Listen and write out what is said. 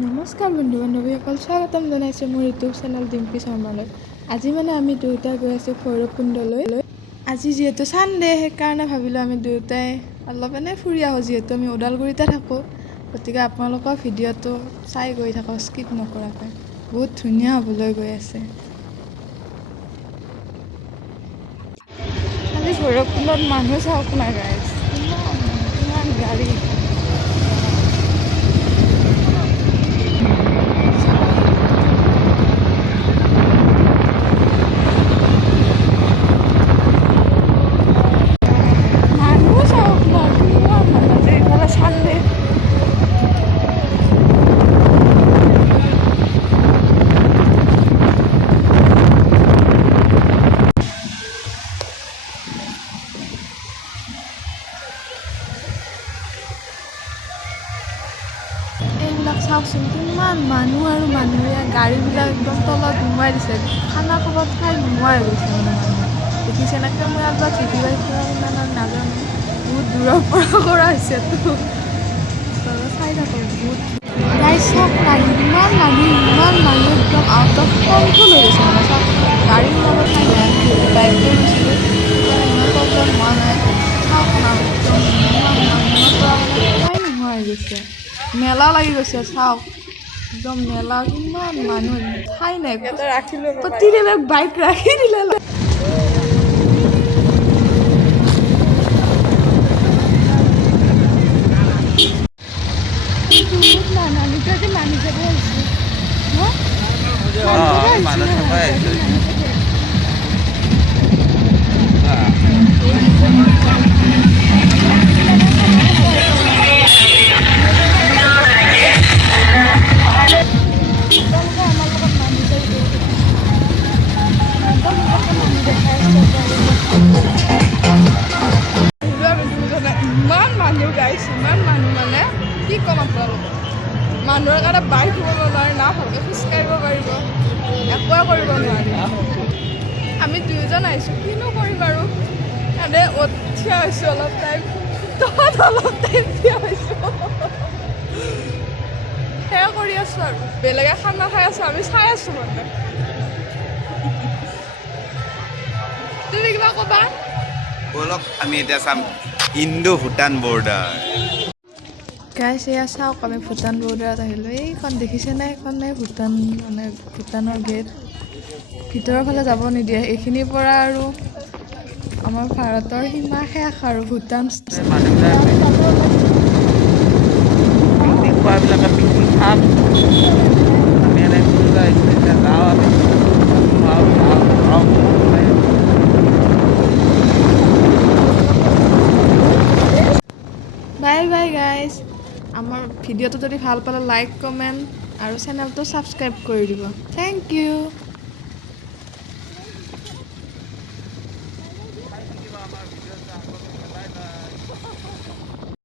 নমস্কাৰ বন্ধু বান্ধৱীসকল, স্বাগতম জনাইছোঁ মোৰ ইউটিউব চেনেল ডিম্পী শৰ্মালৈ। আজি আমি দুয়োটা গৈ আছোঁ ভৈৰৱকুণ্ডলৈ। আজি যিহেতু ছানডে, সেইকাৰণে ভাবিলোঁ আমি দুয়োটাই অলপ এনেই ফুৰি আহোঁ। যিহেতু আমি ওদালগুৰিতে থাকোঁ, গতিকে আপোনালোকৰ ভিডিঅ'টো চাই গৈ থাকক স্কিপ নকৰাকৈ। বহুত ধুনীয়া হ'বলৈ গৈ আছে। খালি ভৈৰৱকুণ্ডত মানুহ চাওক না গাইজ, ইমান গাড়ী। এইবিলাক চাওকচোন, কিমান মানুহ আৰু মানুহে গাড়ীবিলাক একদম তলত সোমোৱাই দিছে। খানা খোৱাত ঠাই নোহোৱা হৈ গৈছে মানুহ দেখিছে না। কেমেৰাত বা ভিডিঅ' ইমান আৰু নাজানো, বহুত দূৰৰ পৰা কৰা হৈছেতো। চাই থাকক, বহুত গাড়ী চাওক না, ইমান মানুহ একদম আউট অফ কণ্ট্ৰল হৈ গৈছে মানে। চাওক, গাড়ী ওলাব ঠাই নাই। বাইক লৈ গৈছিলোঁ, ইমান প্ৰব্লেম হোৱা নাই। চাওক না, একদম ইমান মানুহৰ পৰা মানে ঠাই নোহোৱা হৈ গৈছে। মেলা লাগি গৈছে, চাওক একদম মেলা, কিমান মানুহ, ঠাই নাই। প্ৰতিদিনে বাইক ৰাখি দিলে। ইমান মানুহ গাইছে, ইমান মানুহ মানে কি ক'ম আপোনালোকক। মানুহৰ কাৰণে বাইক শুব নোৱাৰে না, ভালকৈ খোজকাঢ়িব পাৰিব, একোৱে কৰিব নোৱাৰি। আমি দুয়োজন আহিছোঁ, কিনো কৰিম আৰু এনেই থিয় হৈছোঁ অলপ টাইম, অলপ টাইম থিয় হৈছোঁ, সেয়া কৰি আছোঁ আৰু। বেলেগে খানা খাই আছোঁ, আমি চাই আছোঁ মানে। তুমি কিবা ক'বা? বলক আমি এতিয়া চাম ইণ্ডো ভূটান বৰ্ডাৰ। গাইছ, এয়া চাওক, আমি ভূটান বৰ্ডাৰত আহিলোঁ। এইখন দেখিছেনে? এইখনে ভূটান, মানে ভূটানৰ গেট। ভিতৰৰ ফালে যাব নিদিয়ে। এইখিনিৰ পৰা আৰু আমাৰ ভাৰতৰ সীমা শেষ আৰু ভূটান। পিকনিক খোৱাবিলাকে পিকনিক খাম, আমি এনেই ফুৰিব আহিছোঁ। এতিয়া যাওঁ আমি। Bye bye guys. আমাৰ ভিডিঅ'টো যদি ভাল পালে লাইক, কমেণ্ট আৰু চেনেলটো ছাবস্ক্ৰাইব কৰি দিব। Thank U.